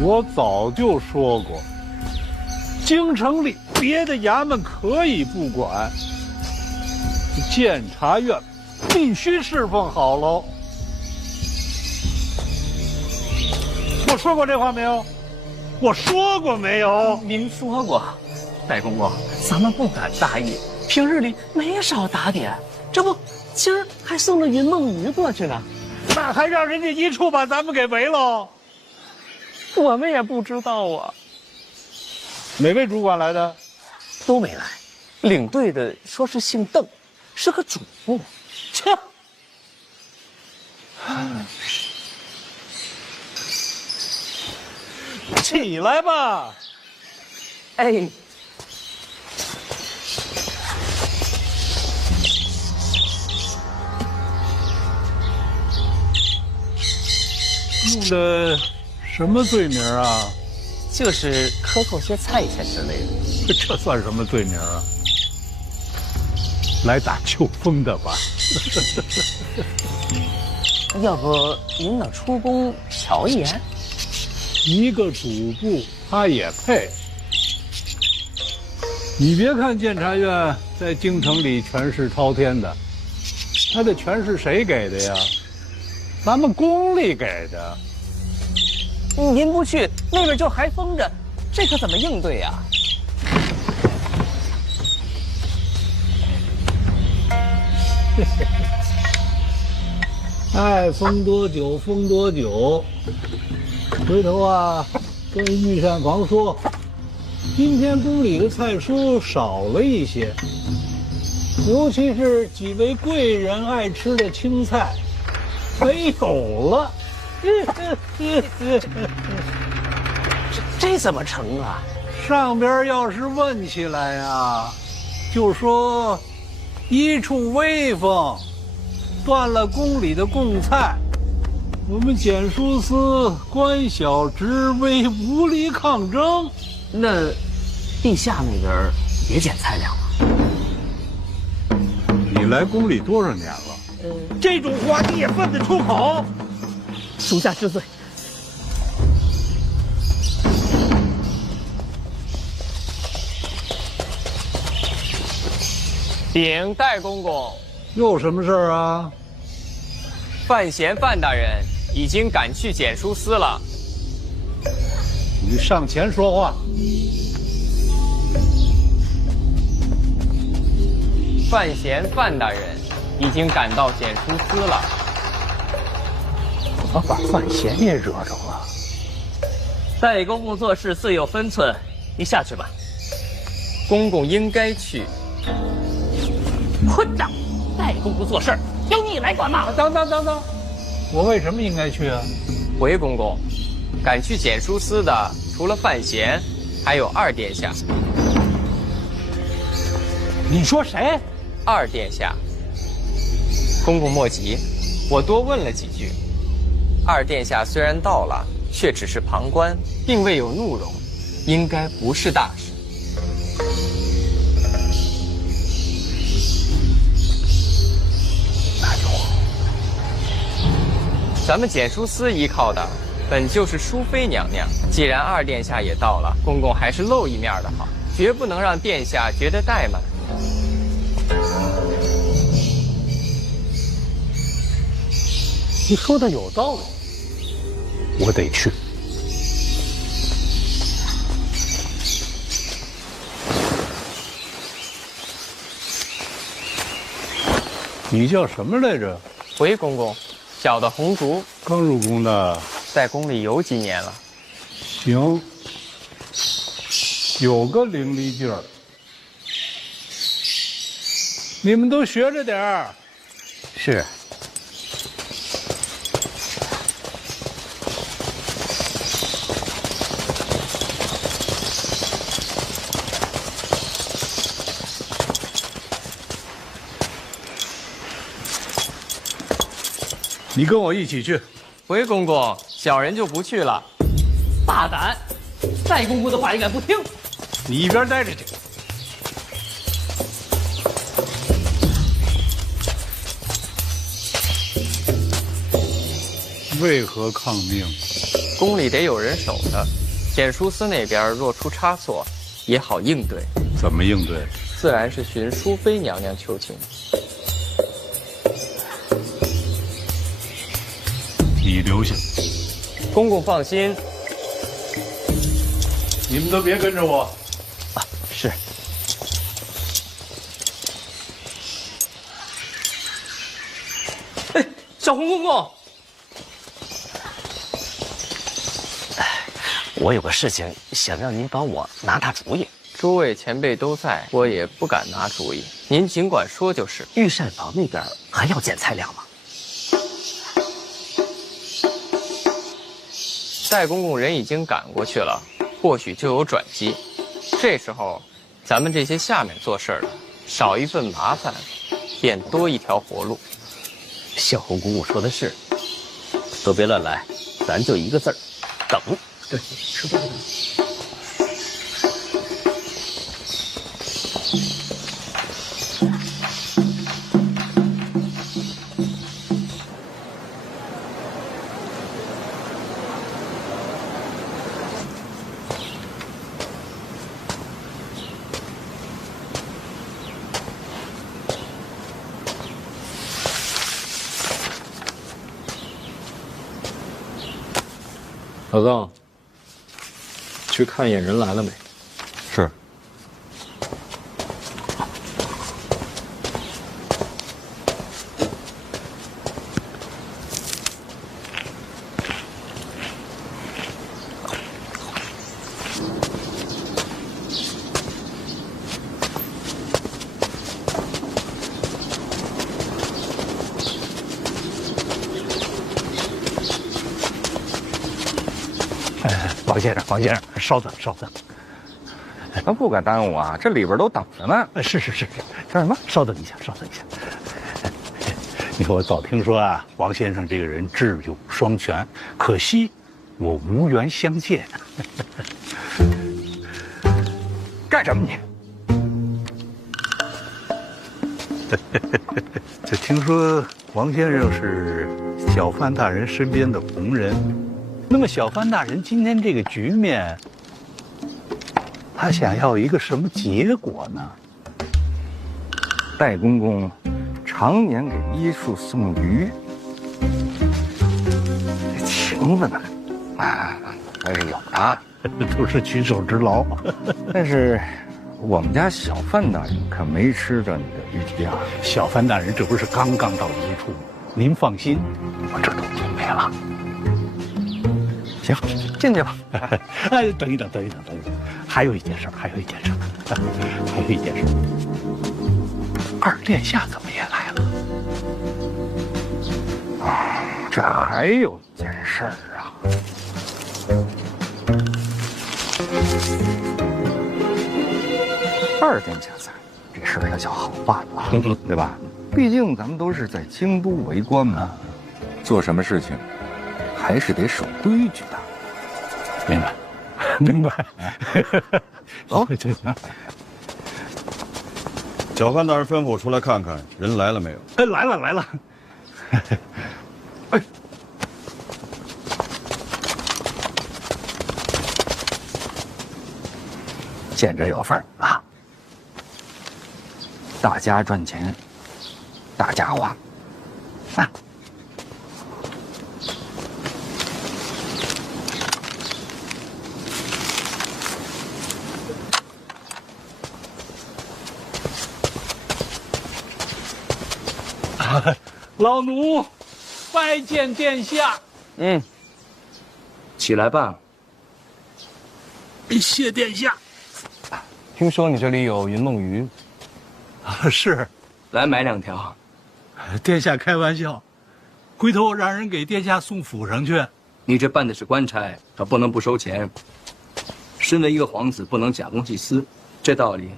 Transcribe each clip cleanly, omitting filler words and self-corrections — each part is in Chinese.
我早就说过，京城里别的衙门可以不管，监察院必须侍奉好喽。我说过这话没有？我说过没有？您说过，戴公公，咱们不敢大意，平日里没少打点，这不今儿还送了云梦鱼过去呢，那还让人家一处把咱们给围喽？我们也不知道啊。哪位主管来的？都没来，领队的说是姓邓，是个主簿。切！起来吧！哎，用的什么罪名啊？就是克扣些菜钱之类的。这算什么罪名啊？来打秋风的吧？要不您能出宫瞧一眼？一个主簿他也配？你别看监察院在京城里权势滔天的，他的权势谁给的呀？咱们宫里给的。您不去，那边就还封着，这可怎么应对呀？爱封多久封多久。回头啊，跟御膳房说，今天宫里的菜蔬少了一些，尤其是几位贵人爱吃的青菜，没有了。这怎么成啊？上边要是问起来呀，就说一处威风，断了宫里的贡菜，我们检书司官小职微，无力抗争。那地下那边也减菜粮了？你来宫里多少年了？这种话你也问得出口？属下知罪。禀戴公公，又什么事儿啊？范闲范大人已经赶去检书司了。你上前说话。范闲范大人已经赶到检书司了。怎么把范闲也惹着了？戴公公做事自有分寸，你下去吧。公公应该去。混账！戴公公做事由你来管吗？等，我为什么应该去啊？回公公，赶去检书司的除了范闲，还有二殿下。你说谁？二殿下。公公莫急，我多问了几句。二殿下虽然到了，却只是旁观，并未有怒容，应该不是大事。那就好。咱们检书司依靠的本就是淑妃娘娘，既然二殿下也到了，公公还是露一面的好，绝不能让殿下觉得怠慢。你说的有道理，我得去。你叫什么来着？回公公，小的红烛，刚入宫的。在宫里有几年了。行，有个伶俐劲儿。你们都学着点儿。是。你跟我一起去。回公公，小人就不去了。大胆！戴公公的话你敢不听？你一边待着去。为何抗命？宫里得有人守着，简书司那边若出差错，也好应对。怎么应对？自然是寻淑妃娘娘求情。你留下，公公放心。你们都别跟着我。啊，是。哎，小红公公。我有个事情想让您帮我拿拿主意。诸位前辈都在，我也不敢拿主意。您尽管说就是。御膳房那边还要减菜量吗？戴公公人已经赶过去了，或许就有转机。这时候，咱们这些下面做事的，少一份麻烦，便多一条活路。小红公公说的是，都别乱来，咱就一个字儿，等。对，吃饭。老邓，去看眼人来了没？是。王先生，稍等，稍等。那不敢耽误啊，这里边都等着呢。是，叫什么？稍等一下。你看，我早听说啊，王先生这个人智勇双全，可惜我无缘相见。干什么你？就听说王先生是小范大人身边的红人。那么小范大人今天这个局面，他想要一个什么结果呢？戴公公常年给医术送鱼，这情分呢，还是有的，都是举手之劳。但是我们家小范大人可没吃着你的鱼皮啊！小范大人这不是刚到一处吗？您放心，我这都准备了。行，进去吧。哎，等一等，还有一件事，二殿下怎么也来了？这还有一件事儿啊。二殿下在，这事儿可就好办了，对吧？毕竟咱们都是在京都为官嘛，做什么事情还是得守规矩的。明白。走，小范大人吩咐我出来看看，人来了没有？来了。哎，见着有份儿啊！大家赚钱，大家花，啊！老奴拜见殿下。起来吧。谢殿下。听说你这里有云梦鱼，是，来买2条。殿下开玩笑，回头让人给殿下送府上去。你这办的是官差，可不能不收钱。身为一个皇子，不能假公济私，这道理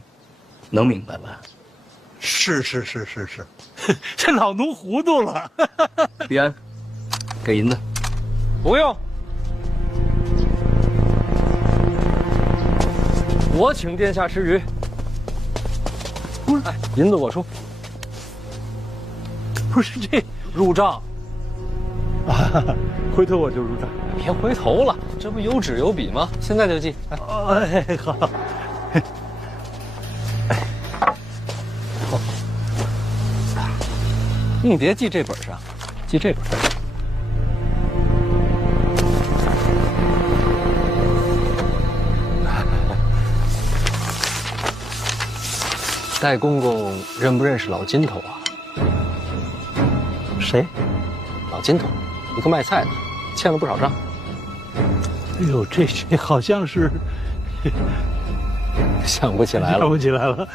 能明白吧？是，这老奴糊涂了。必安，给银子。不用，我请殿下吃鱼。银子我出。不是这入账。啊，回头我就入账。别回头了，这不有纸有笔吗？现在就记。哎，好。硬碟记这本上，记这本。戴公公认不认识老金头啊？谁？老金头，一个卖菜的，欠了不少账。哎呦，这好像是想不起来了。想不起来了。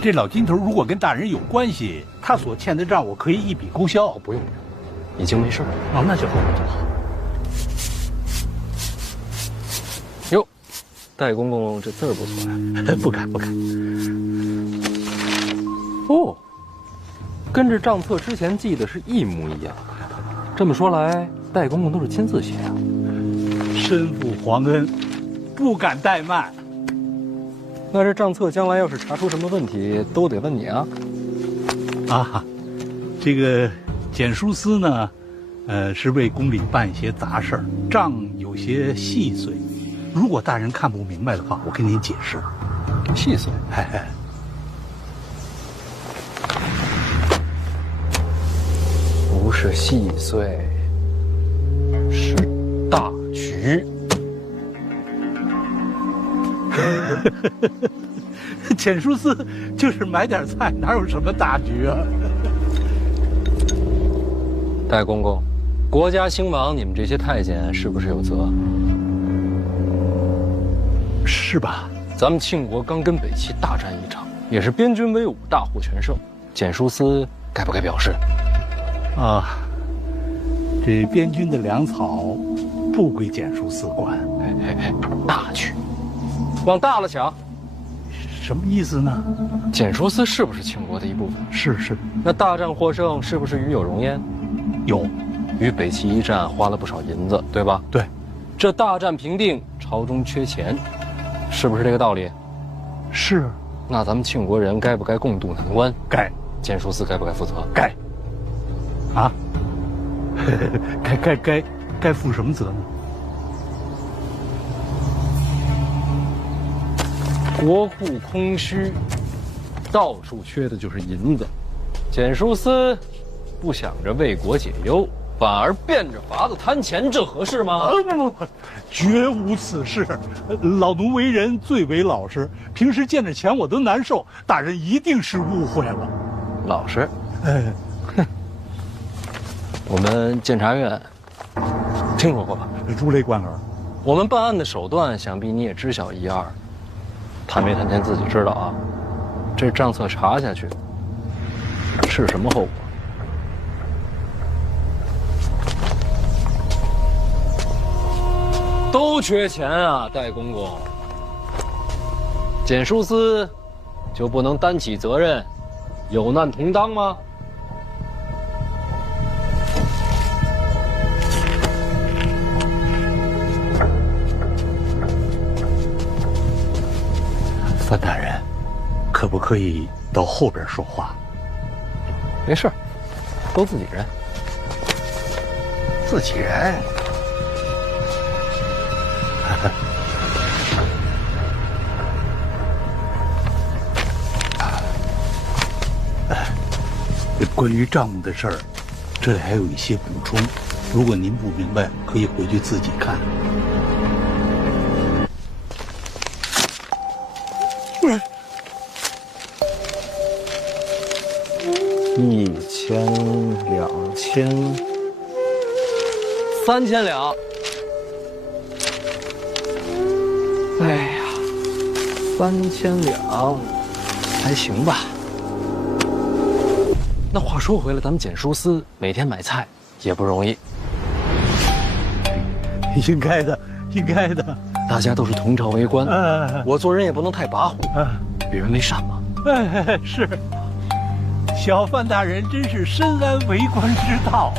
这老金头如果跟大人有关系，他所欠的账我可以一笔勾销。不用，已经没事了。哦，那就好，那就好。哟，戴公公这字儿不错呀。不敢不敢。哦，跟着账册之前记的是一模一样。这么说来，戴公公都是亲自写呀。身负皇恩，不敢怠慢。那这账册将来要是查出什么问题，都得问你啊。啊，这个简书司呢，是为宫里办一些杂事儿，账有些细碎。如果大人看不明白的话，我跟您解释。细碎？不是细碎，是大局。简书司就是买点菜，哪有什么大局啊？戴公公，国家兴亡，你们这些太监是不是有责？是吧？咱们庆国刚跟北齐大战一场，也是边军威武，大获全胜。简书司该不该表示？啊，这边军的粮草不归简书司管。大局，往大了想。什么意思呢？简书司是不是庆国的一部分？是。那大战获胜是不是与有荣焉？有。与北齐一战花了不少银子，对吧？对。这大战平定，朝中缺钱，是不是这个道理？是。那咱们庆国人该不该共度难关？该。简书司该不该负责？该。啊？该负什么责呢？国库空虚，到处缺的就是银子。简书司不想着为国解忧，反而变着法子贪钱，这合适吗？不，绝无此事。老奴为人最为老实，平时见着钱我都难受。大人一定是误会了。老实？我们监察院听说过吧？如雷贯耳。我们办案的手段，想必你也知晓一二。贪没贪钱自己知道啊。这账册查下去，是什么后果？都缺钱啊，戴公公。简书司就不能担起责任，有难同当吗？范大人，可不可以到后边说话？没事，都自己人。自己人。关于账目的事儿，这里还有一些补充。如果您不明白，可以回去自己看。1000、2000、3000两。哎呀，3000两，还行吧。那话说回来，咱们简书司每天买菜也不容易。应该的，应该的。大家都是同朝为官，我做人也不能太跋扈，与人为善嘛。是。小范大人真是深谙为官之道。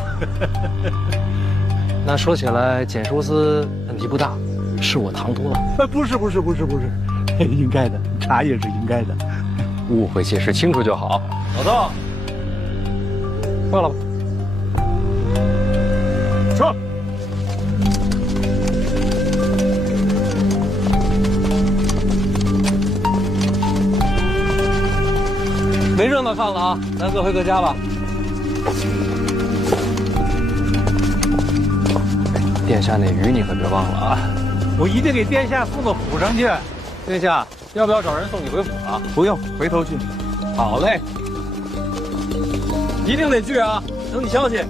那说起来，简书司问题不大，是我唐突了。不是，应该的，茶也是应该的。误会解释清楚就好。老赵，放了吧。上。没热闹看了啊，咱各回各家吧。殿下那鱼你可别忘了啊！我一定给殿下送到府上去。殿下要不要找人送你回府啊？不用，回头去。好嘞，一定得去啊！等你消息。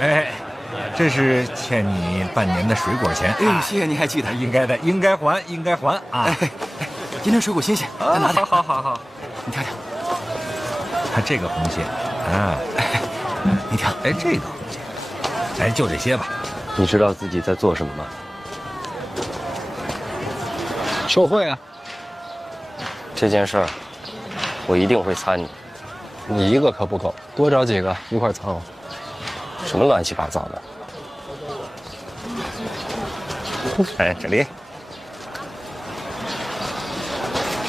哎，这是欠你半年的水果钱。哎，谢谢您还记得，应该的，应该还，应该还啊！哎，今天水果新鲜，再拿点。好，你挑挑。看这个红线啊，你挑。哎，这个红线，哎，就这些吧。你知道自己在做什么吗？受贿啊！这件事儿，我一定会参与。你一个可不够，多找几个一块参哦。什么乱七八糟的？哎，这里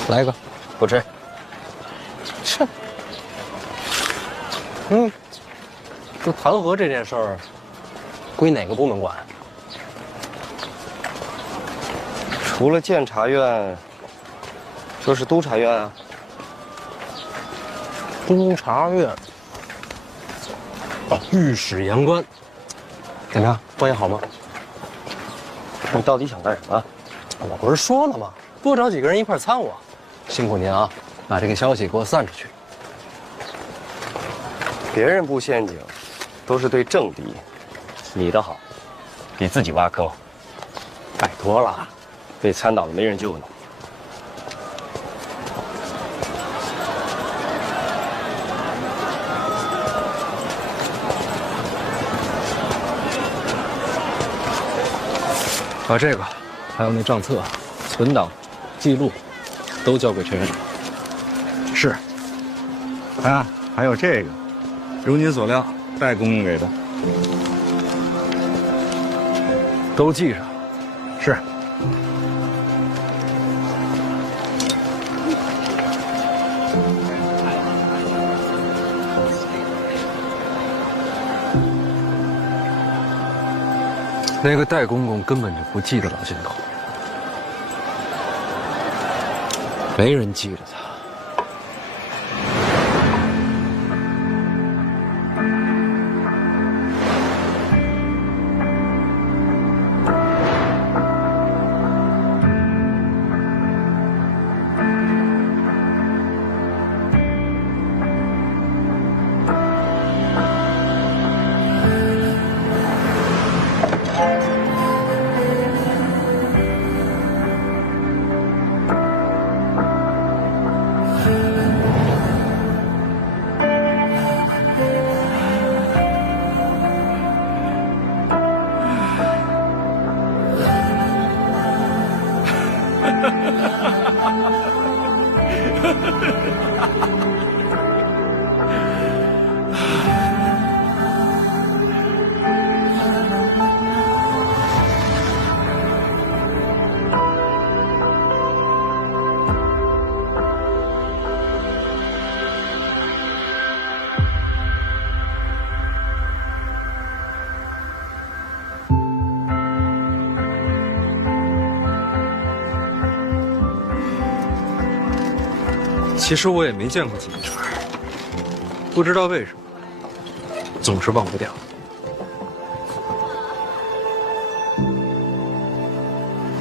来一个，不吃。切。这弹劾这件事儿，归哪个部门管？除了监察院，就是督察院啊。督察院。哦，御史言官。怎么样，关系好吗？你到底想干什么？我不是说了吗？多找几个人一块参我。辛苦您啊，把这个消息给我散出去。别人布陷阱，都是对政敌，你的好，给自己挖坑。拜托了，被参倒了没人救你。把这个，还有那账册、存档、记录，都交给陈院长。是。啊，还有这个，如您所料，戴公公给的。都记上。是。那个戴公公根本就不记得老金头，没人记着他。其实我也没见过几个事儿，不知道为什么，总是忘不掉。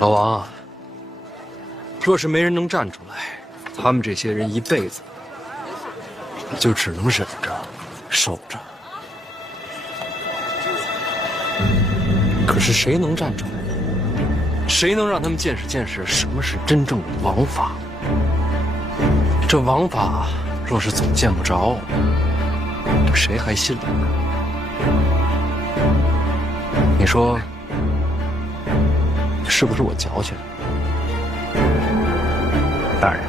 老王啊，若是没人能站出来，他们这些人一辈子就只能忍着、守着。可是谁能站出来？谁能让他们见识什么是真正的王法？这王法若是总见不着，谁还信呢？你说，是不是我矫情？大人，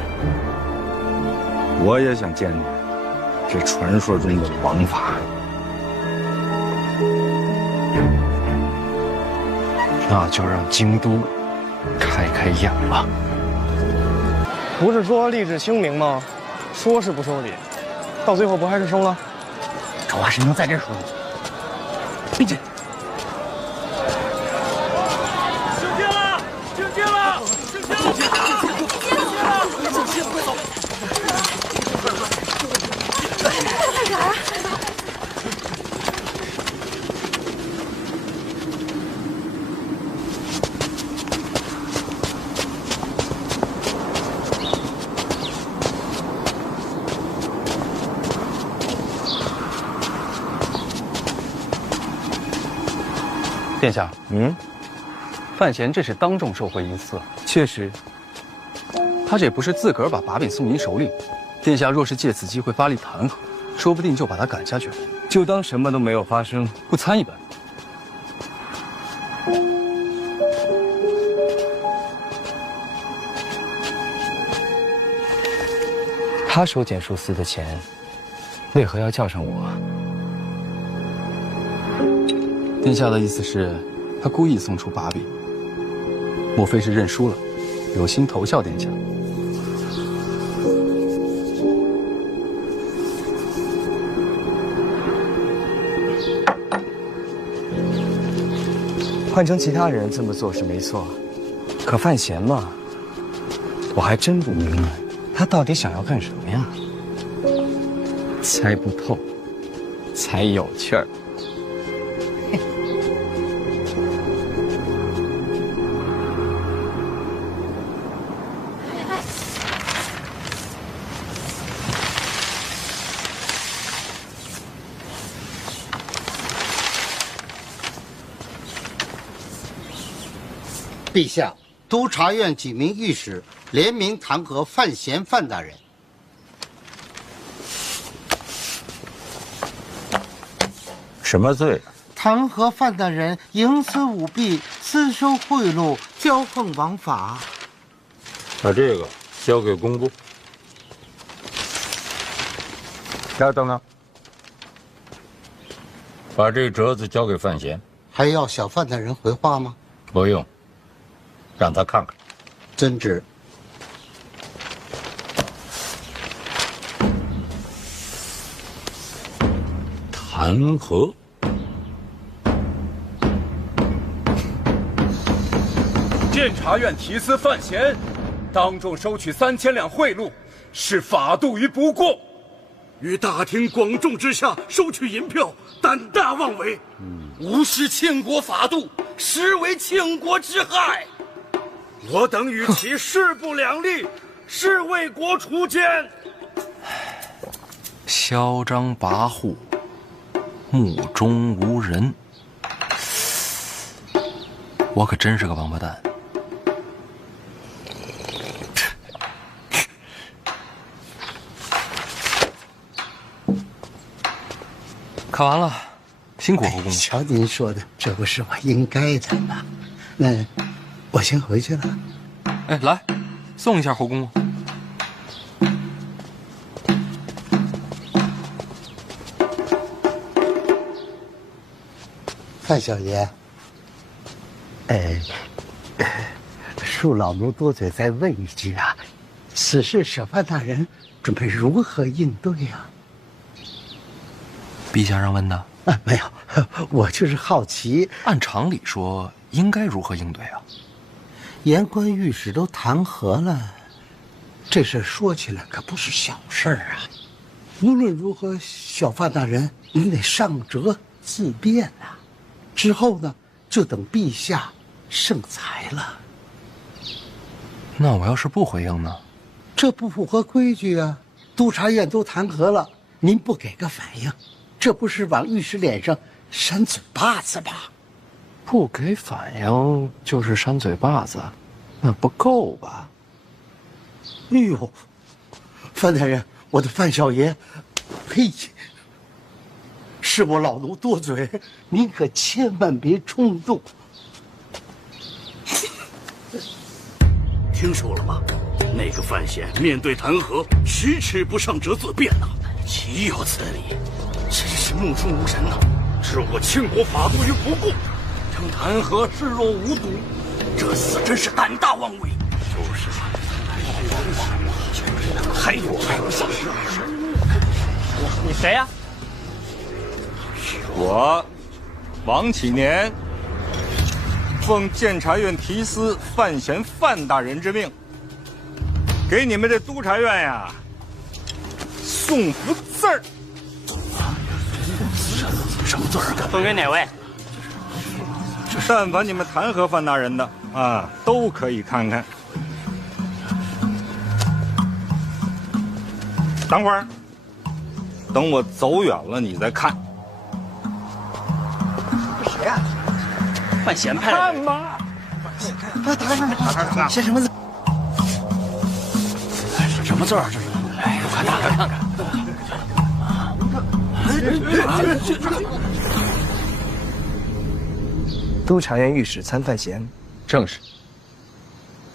我也想见见这传说中的王法。那就让京都开开眼吧。不是说吏治清明吗？说是不收礼，到最后不还是收了？这话谁能在这说？闭嘴！殿下，范闲这是当众受贿一次，确实，他这也不是自个儿把把柄送您手里。殿下若是借此机会发力弹劾，说不定就把他赶下去了，就当什么都没有发生，不参一本。他收检术司的钱，为何要叫上我？殿下的意思是，他故意送出把柄，莫非是认输了，有心投效殿下？换成其他人这么做是没错，可范闲嘛，我还真不明白，他到底想要干什么呀？猜不透，才有趣儿。陛下，督察院几名御史联名弹劾范闲范大人。什么罪？弹劾范大人营私舞弊、私收贿赂、骄横枉法。把这个交给工部。等等，把这折子交给范闲。还要小范大人回话吗？不用，让他看看。遵旨。弹劾。监察院提司范闲，当众收取3000两贿赂，视法度于不顾。于大庭广众之下收取银票，胆大妄为，无视庆国法度，实为庆国之害。我等与其势不两立，是为国除奸。嚣张跋扈，目中无人，我可真是个王八蛋。看完了，辛苦后宫。瞧您说的，这不是我应该的吗？那我先回去了。哎，来，送一下后宫。范小爷，恕老奴多嘴，再问一句啊，此事小范大人准备如何应对啊？陛下让问的？没有，我就是好奇。按常理说，应该如何应对啊？言官御史都弹劾了，这事说起来可不是小事儿啊。无论如何，小范大人你得上折自辩啊。之后呢，就等陛下圣裁了。那我要是不回应呢？这不符合规矩啊！督察院都弹劾了，您不给个反应，这不是往御史脸上扇嘴巴子吗？不给反应就是扇嘴巴子，那不够吧？哎呦，范大人，我的范少爷，呸！是我老奴多嘴，您可千万别冲动。听说了吗？那个范闲面对弹劾，迟迟不上折自辩呐，岂有此理！真是目中无人呐！置我倾国法度于不顾，将弹劾视若无睹，这厮真是胆大妄为。就是啊，还有你谁呀？我，王启年，奉监察院提司范闲范大人之命，给你们这督察院呀送幅字儿。什么字儿啊？送给哪位？但凡你们弹劾范大人的啊，都可以看看。等会儿，等我走远了你再看。谁呀？范闲派来的。看吧。写什么字？什么字儿？这是？哎，快打开看看。督察院御史参范闲，正是。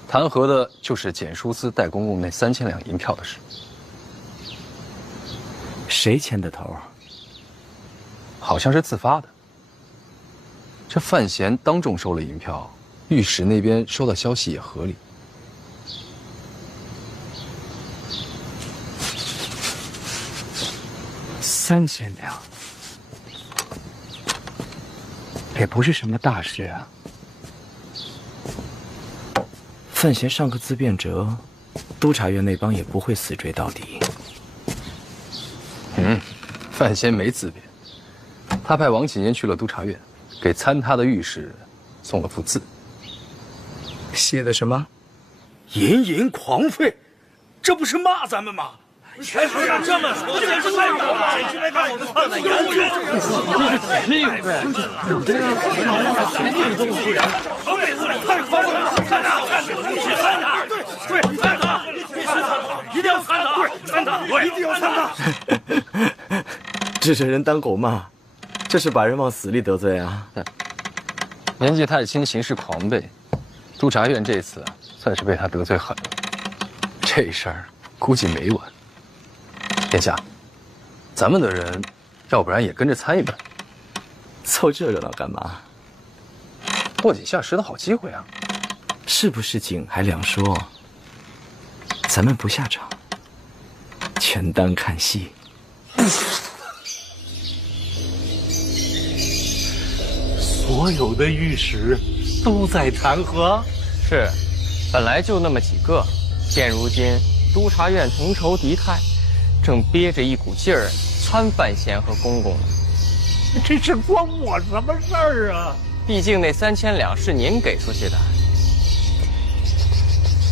弹劾的就是简书司代公公那3000两银票的事。谁牵的头？好像是自发的。这范闲当众收了银票，御史那边收到消息也合理。3000两，也不是什么大事啊。范闲上个自辩折，督察院那帮也不会死追到底。范闲没自辩，他派王启年去了督察院，给参他的御史送了幅字。写的什么？淫淫狂吠，这不是骂咱们吗？全是这么说，简直太过分了！你来看我的判断，严峻！太过分了！参他，参他，对，参他，一定要参他，对，参他，对，一定要参他。指着人当狗骂，这是把人往死里得罪啊！年纪太轻，行事狂悖，督察院这次算是被他得罪狠了。这事儿估计没完。殿下，咱们的人，要不然也跟着参一本，凑这热闹干嘛？落井下石的好机会啊！是不是井还两说。咱们不下场，全当看戏。所有的御史都在弹劾。是，本来就那么几个，现如今督察院同仇敌忾，正憋着一股劲儿参范闲和公公呢。这是关我什么事儿啊？毕竟那3000两是您给出去的。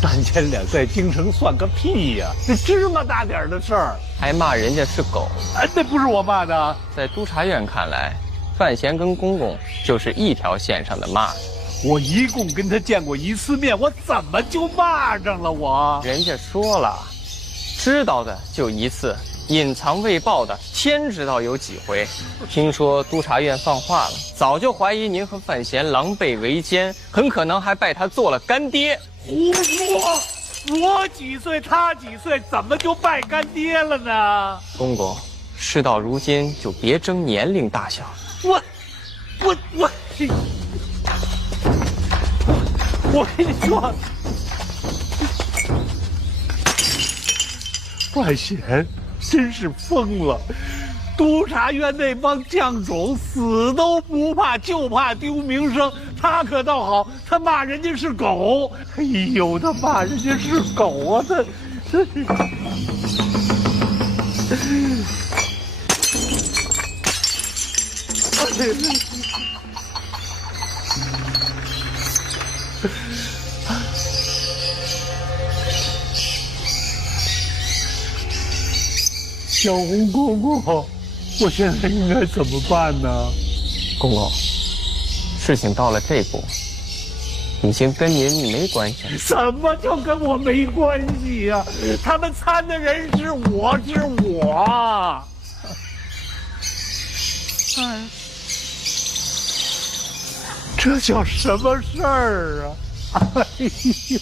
3000两在京城算个屁呀！这芝麻大点的事儿，还骂人家是狗。那不是我骂的。在督察院看来，范闲跟公公就是一条线上的蚂蚱。我一共跟他见过1次面，我怎么就骂上了我？人家说了，知道的就1次，隐藏未报的天知道有几回。听说督察院放话了，早就怀疑您和范闲狼狈为奸，很可能还拜他做了干爹。胡说！我几岁，他几岁，怎么就拜干爹了呢？公公，事到如今就别争年龄大小。我跟你说，范闲真是疯了。督察院那帮将种死都不怕，就怕丢名声。他可倒好，他骂人家是狗。哎呦，他骂人家是狗啊！他小红公公，我现在应该怎么办呢？公公，事情到了这步，已经跟您没关系了。怎么就跟我没关系呀？他们参的人是我。哎，这叫什么事儿啊？哎呦！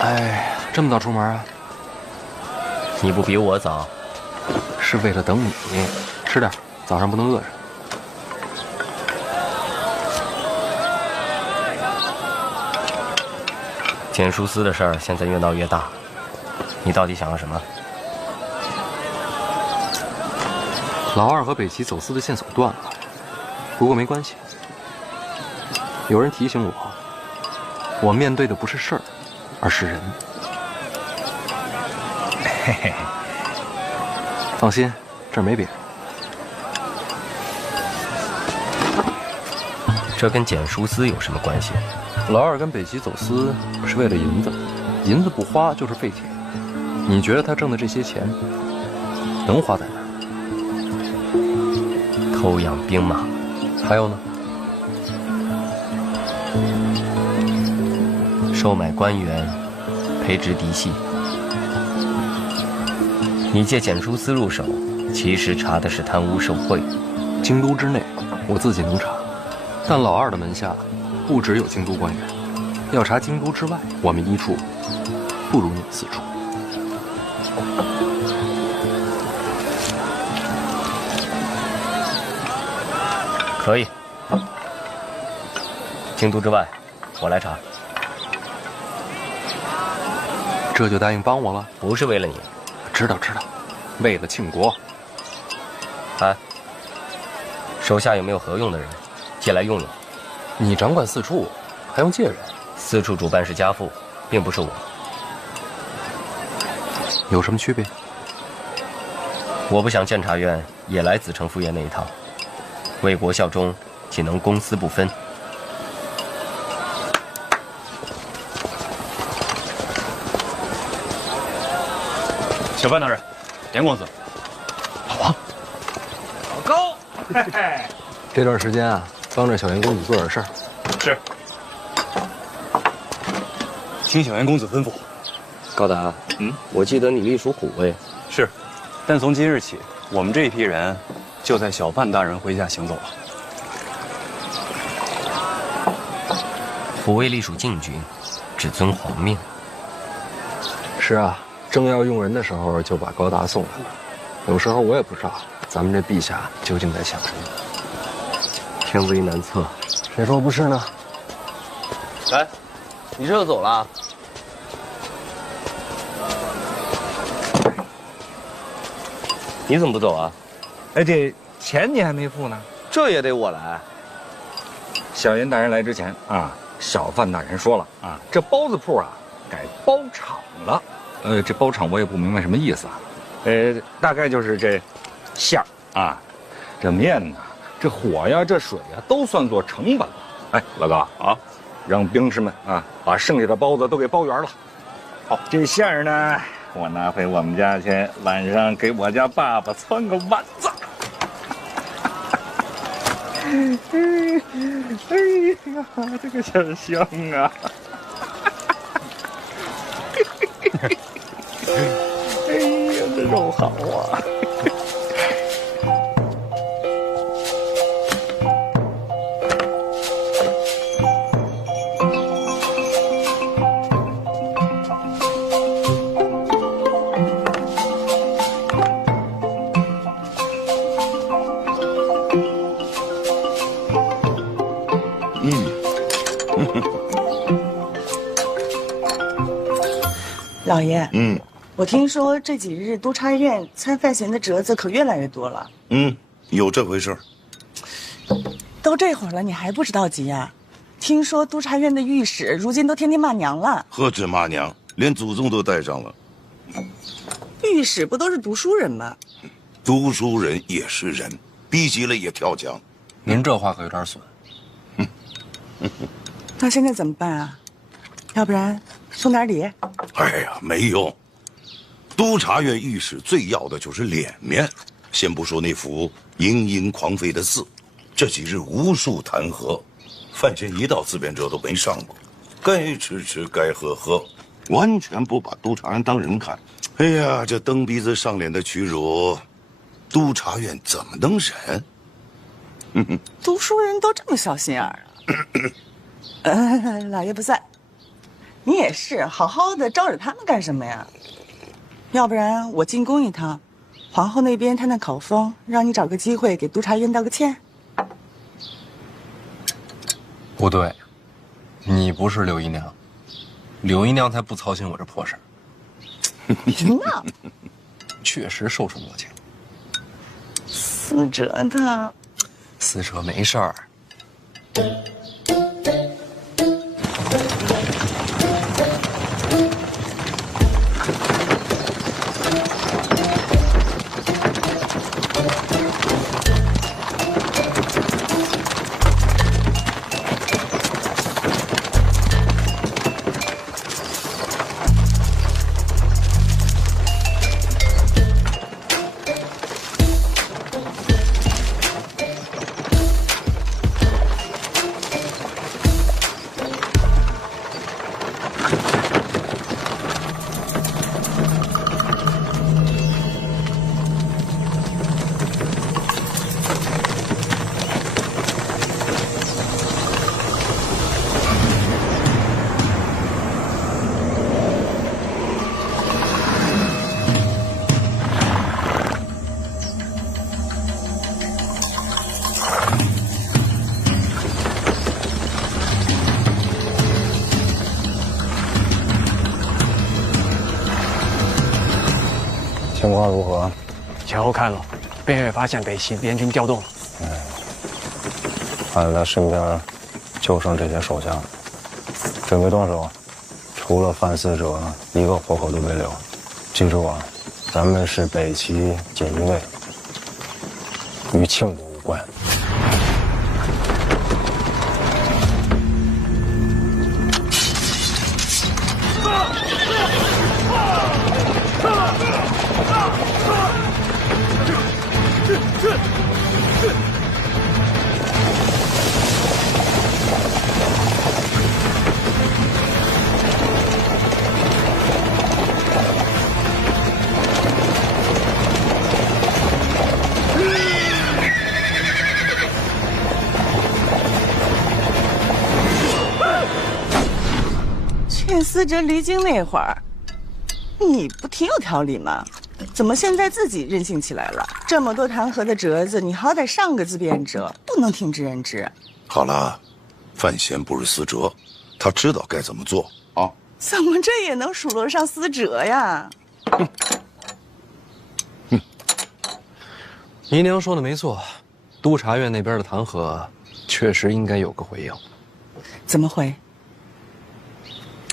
哎，这么早出门啊？你不比我早，是为了等你。吃点，早上不能饿着。简书司的事儿现在越闹越大，你到底想要什么？老二和北齐走私的线索断了，不过没关系。有人提醒我，我面对的不是事儿，而是人。嘿嘿，放心，这儿没别人。这跟简书司有什么关系？老二跟北齐走私是为了银子，银子不花就是废铁。你觉得他挣的这些钱能花在哪儿？偷养兵马，还有呢？收买官员，培植嫡系。你借简书司入手，其实查的是贪污受贿。京都之内，我自己能查，但老二的门下不只有京都官员，要查京都之外，我们一处不如你们四处。可以，京都之外，我来查。这就答应帮我了？不是为了你，知道，为了庆国。哎，手下有没有合用的人，借来用用？你掌管四处，还用借人？四处主办是家父，并不是我。有什么区别？我不想监察院也来子承父业那一套，为国效忠，岂能公私不分？小范大人，严公子，老王，老高，嘿嘿，这段时间啊，帮着小严公子做点事儿。是。听小严公子吩咐。高达，我记得你隶属虎卫。是，但从今日起，我们这一批人就在小范大人麾下行走了。虎卫隶属禁军，只遵皇命。是啊，正要用人的时候，就把高达送来了。有时候我也不知道咱们这陛下究竟在想什么。天危难测，谁说不是呢？来，你这就走了？你怎么不走啊？哎，这钱你还没付呢，这也得我来。小严大人来之前啊，小范大人说了啊，这包子铺啊改包场了。这包场我也不明白什么意思啊。大概就是这馅儿啊，这面呐，这火呀，这水呀，都算作成本了。哎，老高啊，让兵士们啊把剩下的包子都给包圆了。好，这馅儿呢，我拿回我们家去，晚上给我家爸爸汆个丸子。哎呀，这个馅儿香啊！哎呀，这肉好啊！老爷，我听说这几日督察院参犯嫌的折子可越来越多了。有这回事儿。都这会儿了，你还不知道急呀？听说督察院的御史如今都天天骂娘了。何止骂娘，连祖宗都带上了。御史不都是读书人吗？读书人也是人，逼急了也跳墙。您这话可有点损。那现在怎么办啊？要不然送点礼？哎呀，没用。督察院御史最要的就是脸面。先不说那幅盈盈狂飞的字，这几日无数弹劾，范闲一道自辩者都没上过，该吃吃，该喝喝，完全不把督察院当人看。哎呀，这蹬鼻子上脸的屈辱，督察院怎么能忍？读书人都这么小心眼儿啊？老爷不算。你也是，好好的招惹他们干什么呀？要不然我进宫一趟，皇后那边探探口风，让你找个机会给督察院道个歉。不对，你不是柳姨娘，柳姨娘才不操心我这破事儿。你闹，确实受宠若惊。思哲他，思哲没事儿。情况如何？前后看了，边月发现北齐联军调动了。看来他身边就剩这些手下了，准备动手。除了范思哲，一个活口都别留。记住啊，咱们是北齐锦衣卫，与庆国无关。劝思哲离京那会儿，你不挺有条理吗？怎么现在自己任性起来了？这么多弹劾的折子，你好歹上个自便者，不能听之任之。好了，范闲不是思哲，他知道该怎么做啊。怎么这也能数落上思哲呀？姨娘说的没错，督察院那边的弹劾确实应该有个回应。怎么回？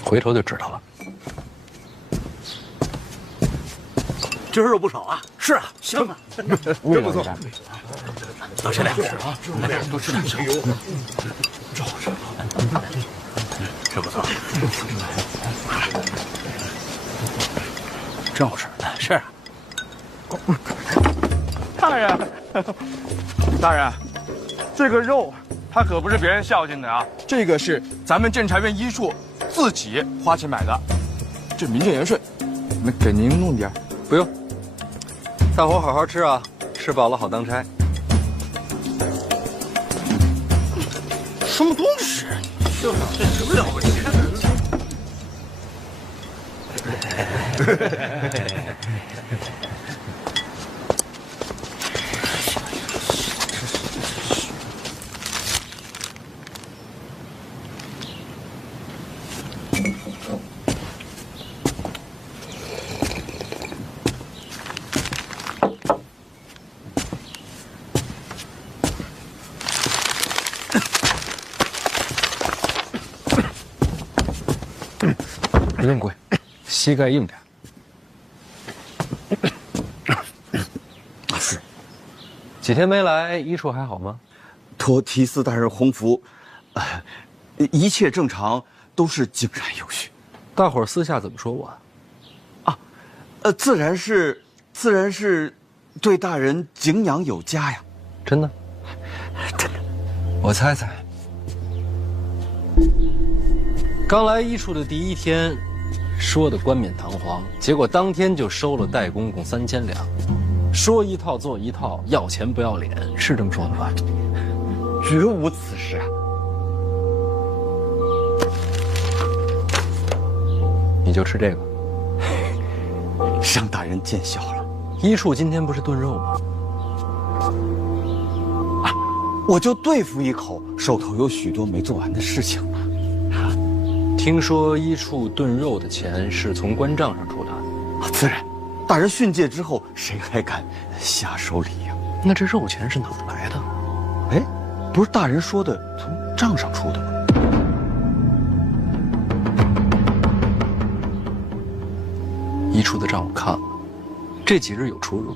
回头就知道了。今儿肉不少啊！是啊，香啊，真不错。多吃点啊，多吃点。哎呦，这好吃，真不错，真好吃。是啊。大人，大人，这个肉它可不是别人孝敬的啊，这个是咱们监察院医术自己花钱买的，这名正言顺。那给您弄点。不用，大伙好好吃啊，吃饱了好当差。什么东西？这什么了不起？不用跪，膝盖硬点。是。几天没来，医处还好吗？托提司大人洪福，一切正常，都是井然有序。大伙儿私下怎么说我啊？自然是对大人敬仰有加呀。真的？真的。我猜猜。刚来医处的第一天，说的冠冕堂皇，结果当天就收了戴公公3000两，说一套做一套，要钱不要脸，是这么说的吧？绝无此事啊！你就吃这个。向大人见笑了。一处今天不是炖肉吗？我就对付一口，手头有许多没做完的事情嘛。听说一处炖肉的钱是从官账上出的。自然，大人训诫之后，谁还敢下手礼呀？那这肉钱是哪儿来的？哎，不是大人说的从账上出的吗？一处的账我看了，这几日有出入，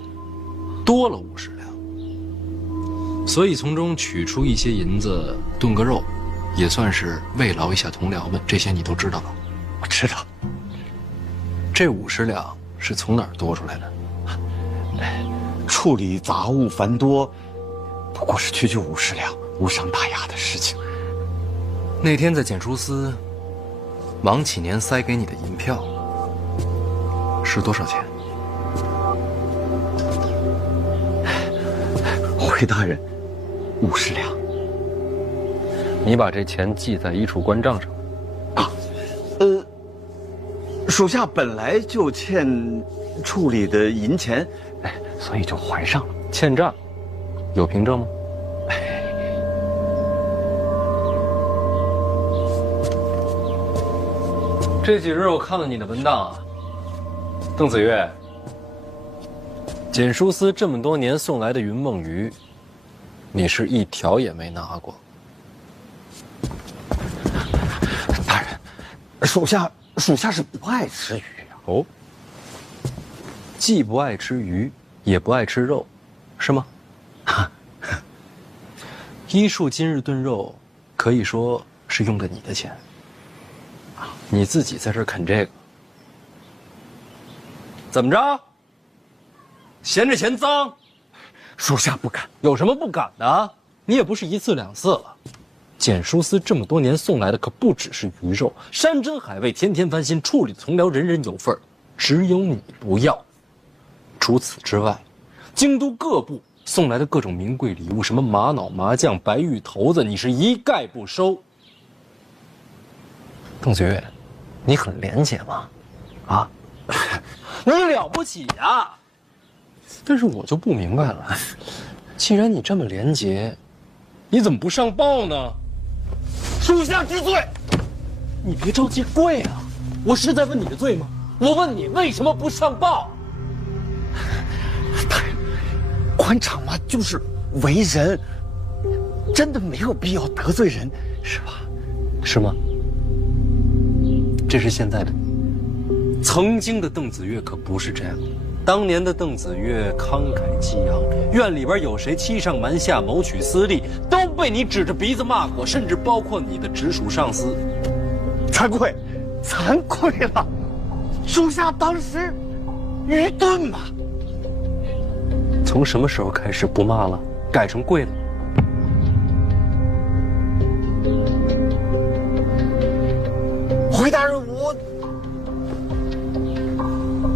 多了50两，所以从中取出一些银子炖个肉，也算是慰劳一下同僚们。这些你都知道吧？我知道。这50两是从哪儿多出来的？处理杂物繁多，不过是区区50两，无伤大雅的事情。那天在检书司，王启年塞给你的银票是多少钱？回大人，50两。你把这钱记在一处官账上。属下本来就欠处里的银钱，所以就还上了。欠账，有凭证吗？这几日我看了你的文档啊，邓子越，检书司这么多年送来的云梦鱼，你是一条也没拿过。大人，属下是不爱吃鱼啊。哦，既不爱吃鱼，也不爱吃肉，是吗？医术今日炖肉，可以说是用的你的钱。你自己在这儿啃这个，怎么着？嫌这钱脏？属下不敢。有什么不敢的？你也不是1次2次了。检书司这么多年送来的可不只是鱼肉，山珍海味，天天翻新，处理的同僚人人有份儿，只有你不要。除此之外，京都各部送来的各种名贵礼物，什么玛瑙、麻将、白玉头子，你是一概不收。邓子越，你很廉洁吗？啊，你了不起啊！但是我就不明白了，既然你这么廉洁，你怎么不上报呢？属下知罪。你别着急跪啊！我是在问你的罪吗？我问你为什么不上报？大人，官场嘛，就是为人，真的没有必要得罪人，是吧？是吗？这是现在的你，曾经的邓子越可不是这样。当年的邓子越慷慨激昂，院里边有谁欺上瞒下、谋取私利，都被你指着鼻子骂过，甚至包括你的直属上司。惭愧，惭愧了，属下当时愚钝嘛。从什么时候开始不骂了，改成跪了？回大人，我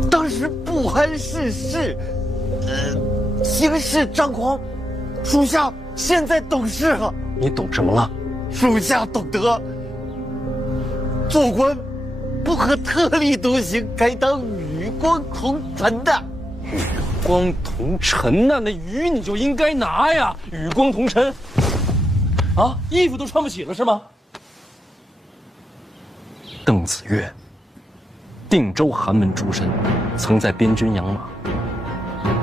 当时不谙世事，行事张狂，属下现在懂事了。你懂什么了？属下懂得，做官不可特立独行，该当与光同尘的。与光同尘呐，那鱼你就应该拿呀！与光同尘，啊，衣服都穿不起了是吗？邓子越，定州寒门出身，曾在边军养马。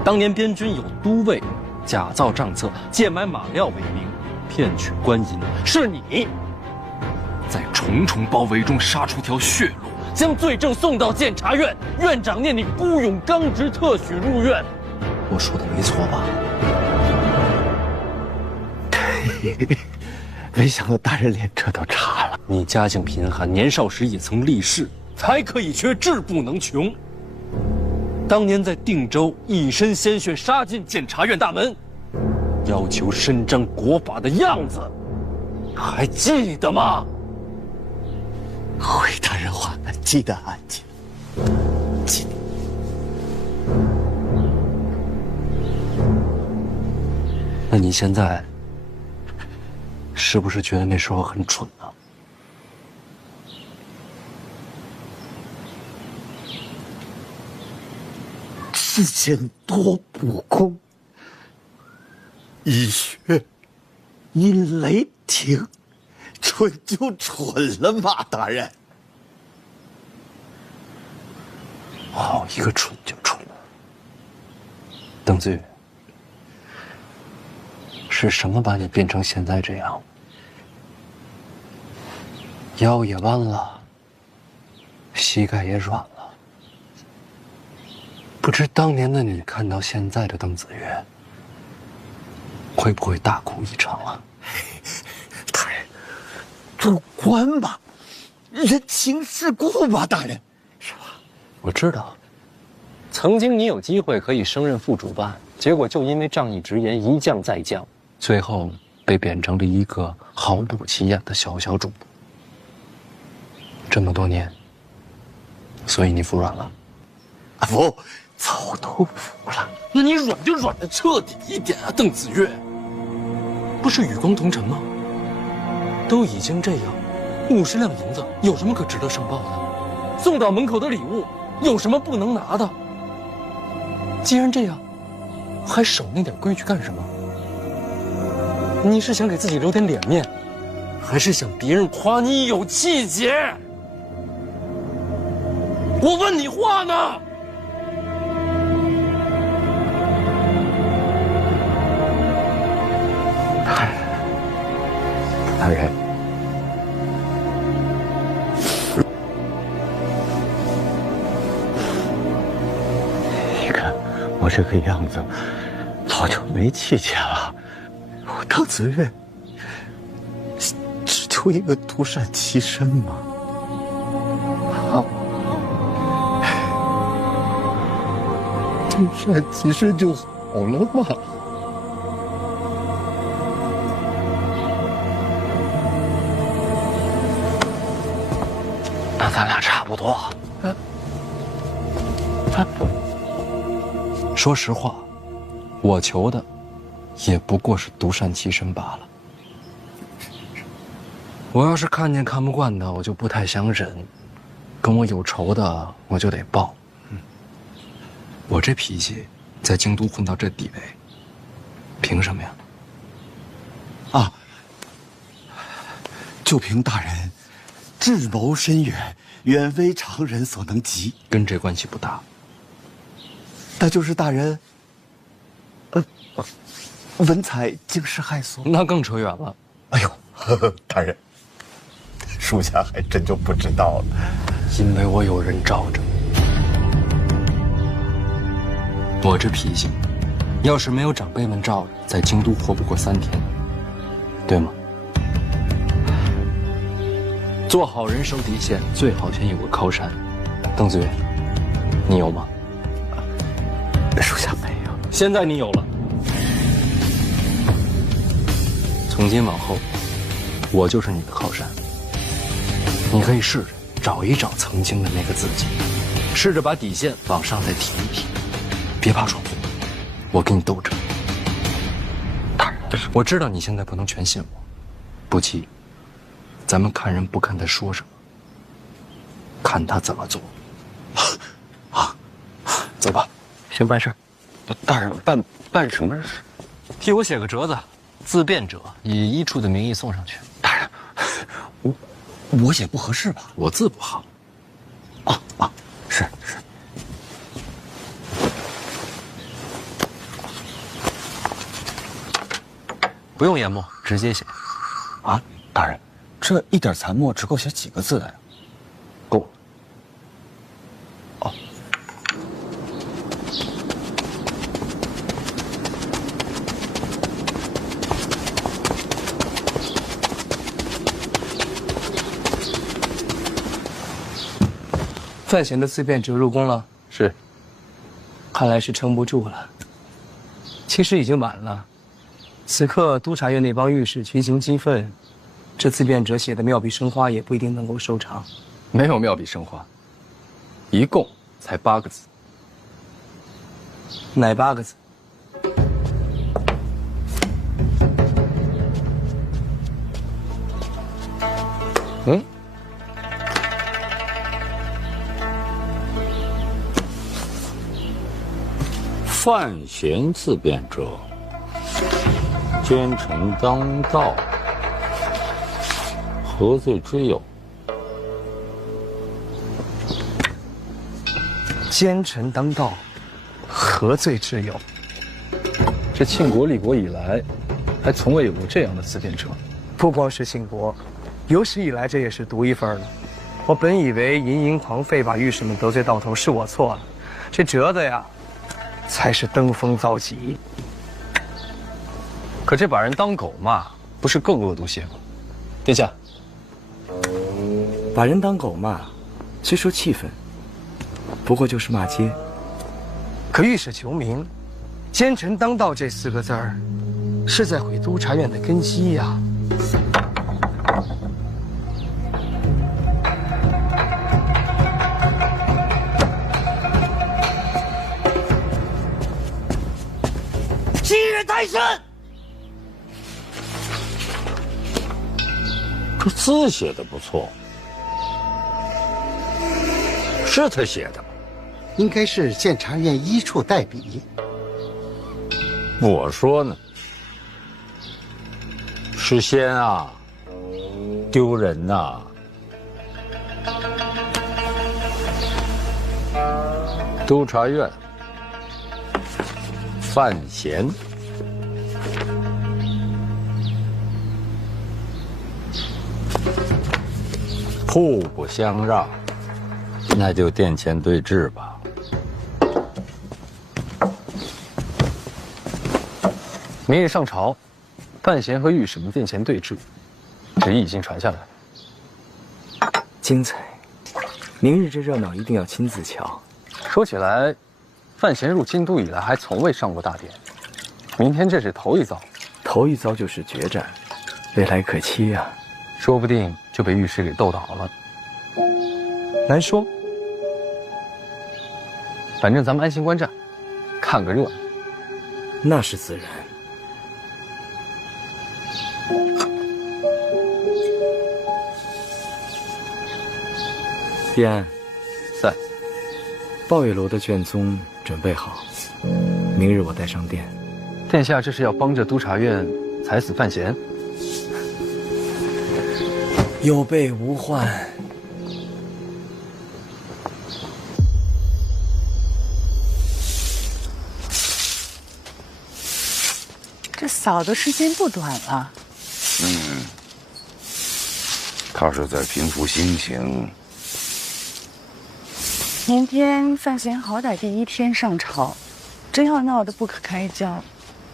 当年边军有都尉假造账册，借买马料为名，骗取官银。是你，在重重包围中杀出条血路，将罪证送到监察院。院长念你孤勇刚直，特许入院。我说的没错吧？没想到大人连这都查了。你家境贫寒，年少时也曾立誓，才可以缺，志不能穷。当年在定州一身鲜血杀进监察院大门，要求伸张国法的样子，还记得吗？回大人话，记得啊，记得。那你现在是不是觉得那时候很蠢呢？世间多不公，医学因雷霆，蠢就蠢了，马大人。好一个蠢就蠢了。邓子宇，是什么把你变成现在这样？腰也弯了，膝盖也软了。不知当年的你看到现在的邓子月，会不会大哭一场啊？大人，做官吧，人情世故吧，大人，是吧？我知道，曾经你有机会可以升任副主办，结果就因为仗义直言，一降再降，最后被贬成了一个毫不起眼的小主播。这么多年，所以你服软了？服，早都服了。那你软就软的彻底一点啊，邓子月，不是与公同尘吗？都已经这样，50两银子有什么可值得上报的？送到门口的礼物有什么不能拿的？既然这样，还守那点规矩干什么？你是想给自己留点脸面，还是想别人夸你有气节？我问你话呢。大人，你看我这个样子，早就没气节了。我邓子月只求一个独善其身嘛。啊，独善其身就好了嘛。那咱俩差不多。说实话，我求的也不过是独善其身罢了。我要是看见看不惯的，我就不太想忍；跟我有仇的，我就得报。我这脾气，在京都混到这地位，凭什么呀？啊，就凭大人智谋深远，远非常人所能及。跟这关系不大。那就是大人，文采惊世骇俗，那更扯远了。哎呦，大人，属下还真就不知道了。因为我有人罩着。我这脾气，要是没有长辈们罩着，在京都活不过3天，对吗？做好人守底线，最好先有个靠山。邓子月，你有吗？属下没有。现在你有了。从今往后，我就是你的靠山。你可以试着找一找曾经的那个自己，试着把底线往上再提一提，别怕闯祸，我跟你斗着。大人，我知道你现在不能全信我，不急，咱们看人不看他说什么，看他怎么做。啊，走吧。先办事。大人，办什么事？替我写个折子，自辩者以医处的名义送上去。大人，我写不合适吧？我字不好。是。不用研墨，直接写。啊，大人，这一点残墨只够写几个字的呀？够了。范闲的自辩者入宫了，是。看来是撑不住了。其实已经晚了，此刻督察院那帮御史群情激愤，这自辩者写的妙笔生花也不一定能够收场。没有妙笔生花，一共才8个字。哪8个字？范闲自辩者，奸臣当道，何罪之有？奸臣当道，何罪之有？这庆国立国以来，还从未有过这样的自辩者。不光是庆国，有史以来这也是独一份了。我本以为淫淫狂吠把御史们得罪到头，是我错了。这折子呀，才是登峰造极。可这把人当狗骂，不是更恶毒些吗？殿下，把人当狗骂，虽说气愤，不过就是骂街。可御史求名，奸臣当道这4个字儿，是在毁督察院的根基呀。欺人太甚！这字写的不错，是他写的吗？应该是监察院一处代笔。我说呢，诗仙啊，丢人呐！督察院范闲，互不相让，那就殿前对质吧。明日上朝，范闲和御史们殿前对质，旨意已经传下来。精彩！明日这热闹一定要亲自瞧。说起来，范闲入京都以来还从未上过大典，明天这是头一遭。头一遭就是决战，未来可期呀。说不定就被御史给斗倒了。难说。反正咱们安心观战，看个热闹。那是自然。毕安，在。抱月楼的卷宗准备好，明日我带上殿。殿下这是要帮着督察院裁死范闲？有备无患。这扫的时间不短了。他是在平复心情。明天范闲好歹第1天上朝，真要闹得不可开交，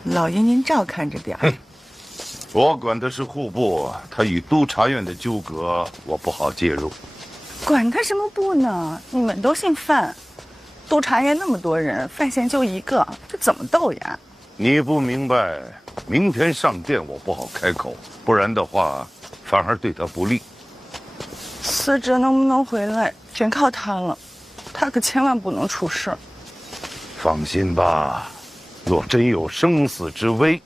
老爷您照看着点儿。我管的是户部，他与督察院的纠葛，我不好介入。管他什么部呢？你们都姓范，督察院那么多人，范闲就一个，这怎么斗呀？你不明白，明天上殿我不好开口，不然的话，反而对他不利。司职能不能回来，全靠他了。他可千万不能出事。放心吧，若真有生死之危，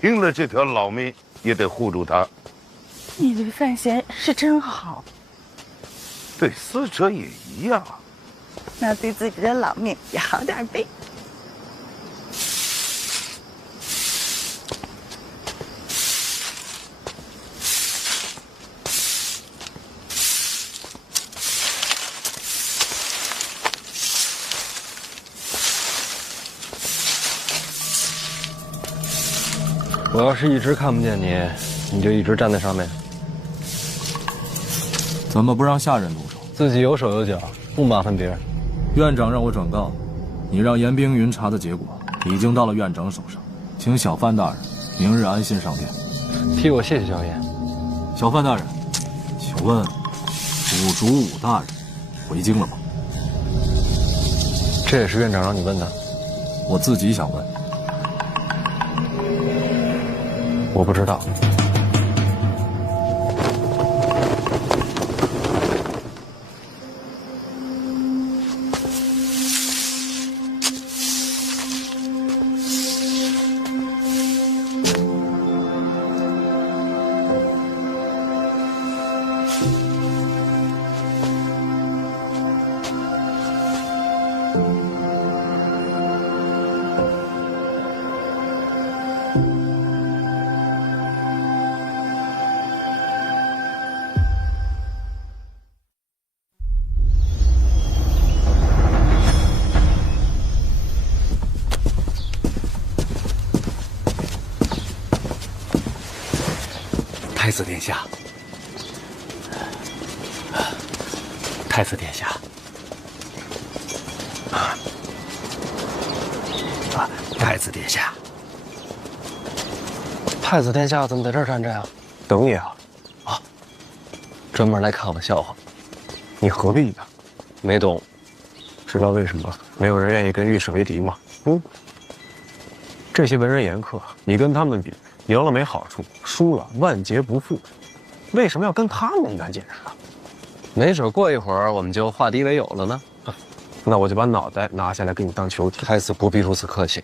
拼了这条老命也得护住他。你对范闲是真好，对死者也一样。那对自己的老命也好点呗。我要是一直看不见你，你就一直站在上面。怎么不让下人入手？自己有手有脚，不麻烦别人。院长让我转告，你让严冰云查的结果已经到了院长手上，请小范大人明日安心上殿。替我谢谢萧炎。小范大人，请问武主武大人回京了吗？这也是院长让你问的。我自己想问。我不知道。子殿下，太子殿下，太子殿下，太子殿下怎么在这儿站着呀？等你啊！啊，专门来看我笑话。你何必呢？没懂。知道为什么没有人愿意跟御史为敌吗？这些文人言客，你跟他们比，赢了没好处，输了万劫不复。为什么要跟他们一般见识啊？没准过一会儿我们就化敌为友了呢。那我就把脑袋拿下来给你当球体。太子不必如此客气。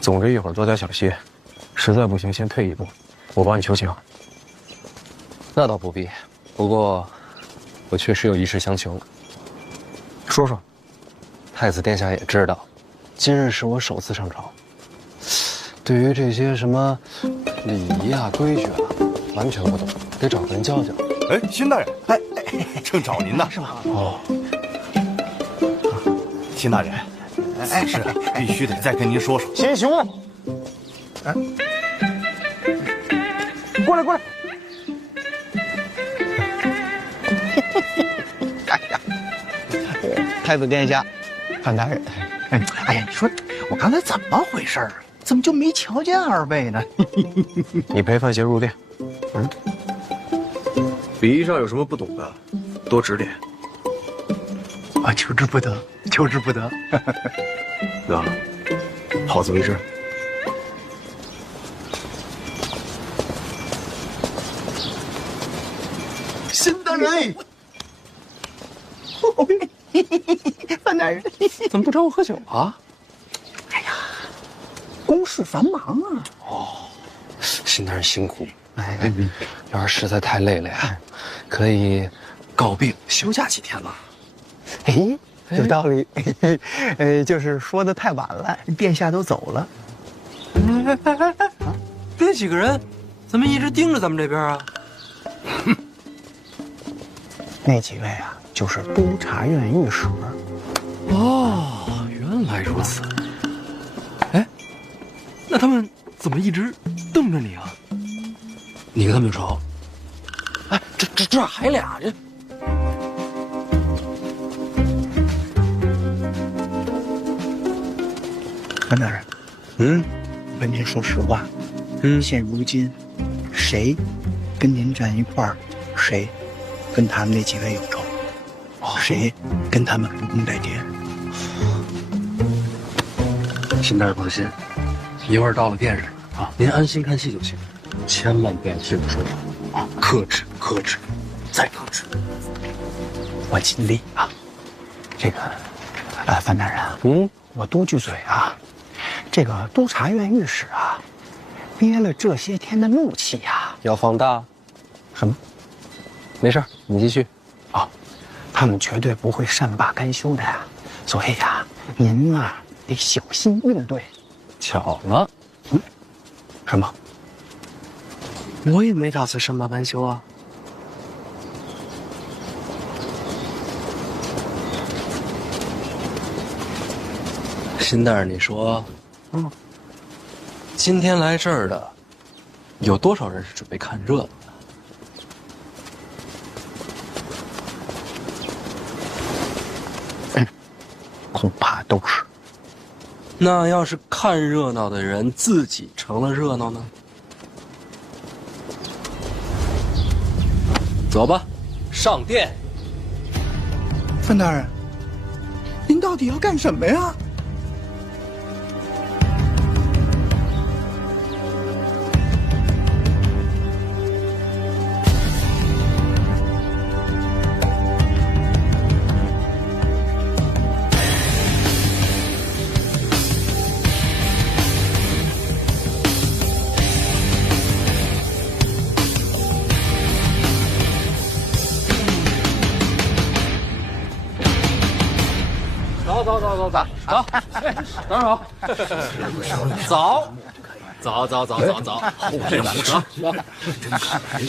总之一会儿多加小心，实在不行先退一步，我帮你求情。那倒不必，不过我确实有一事相求。说说。太子殿下也知道，今日是我首次上朝，对于这些什么礼仪啊、规矩啊，完全不懂，得找个人教教。哎，辛大人，正找您呢，是吧？哦，辛大人，是必须得再跟您说说。秦雄，过来过来。太子殿下，范大人，哎呀，你说我刚才怎么回事啊？怎么就没瞧见二位呢？你陪范闲入殿。礼仪上有什么不懂的，多指点。啊，求之不得，求之不得。那好自为之。辛大人，范大人，怎么不找我喝酒啊？哎呀，公事繁忙啊。哦，辛大人辛苦。哎，要是实在太累了呀，可以告病休假几天了。哎，有道理。就是说的太晚了，殿下都走了。那几个人怎么一直盯着咱们这边啊？那几位啊，就是督察院御史。哦，原来如此。哎，那他们怎么一直瞪着你啊？你跟他们有仇？哎，这还俩人。范大人，问您说实话，现如今谁跟您站一块儿，谁跟他们那几位有仇，谁跟他们不共戴天？辛大人放心，一会儿到了殿上啊，您安心看戏就行，千万不要随口说啊，克制，克制，再克制。我尽力啊。这个，范大人，我多句嘴啊，这个督察院御史啊，憋了这些天的怒气呀，要放大。什么？没事，你继续。啊，他们绝对不会善罢甘休的呀。所以呀，您啊得小心应对。巧了，什么？我也没打算善罢甘休啊。辛大人，你说，今天来这儿的有多少人是准备看热闹的？恐怕都是。那要是看热闹的人自己成了热闹呢？走吧，上殿。范大人，您到底要干什么呀？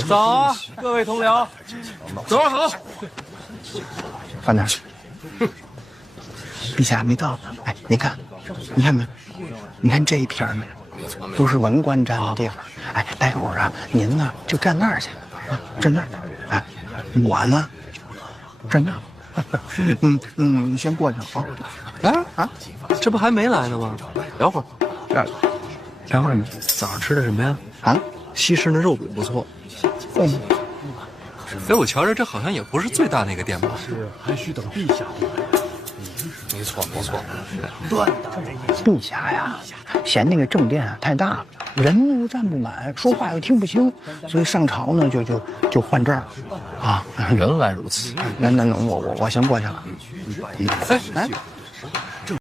走啊，各位同僚，走好。范大人，陛下还没到呢。哎，您看没？你看这一撇没？都是文官站的地方。哎，待会儿啊，您呢就站那儿去，站那儿。哎，我呢站那儿。你先过去啊。哎，这不还没来呢吗？聊会儿。聊会儿呢。早上吃的什么呀？啊，西施那肉饼不错。哎，我瞧着这好像也不是最大那个店吧？是，还需等陛下。没错，没错。陛下呀，嫌那个正殿啊太大了，人又站不满，说话又听不清，所以上朝呢就换这儿啊。原来如此。那我先过去了。哎，